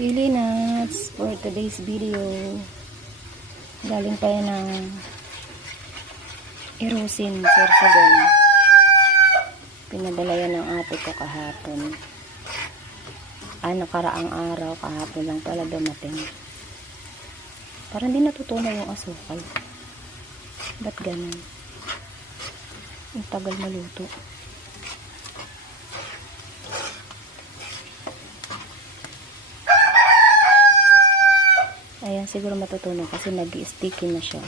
Pili nuts for today's video. Galing pa yan ng Erosin, Sorsogon. Pinadala yan ng ate ko kahapon. Nakaraang araw, kahapon lang pala dumating. Parang di natutunaw yung asukal. Ba't ganun? Ang tagal maluto. Ayan, siguro matutunan kasi nag-sticky na siya.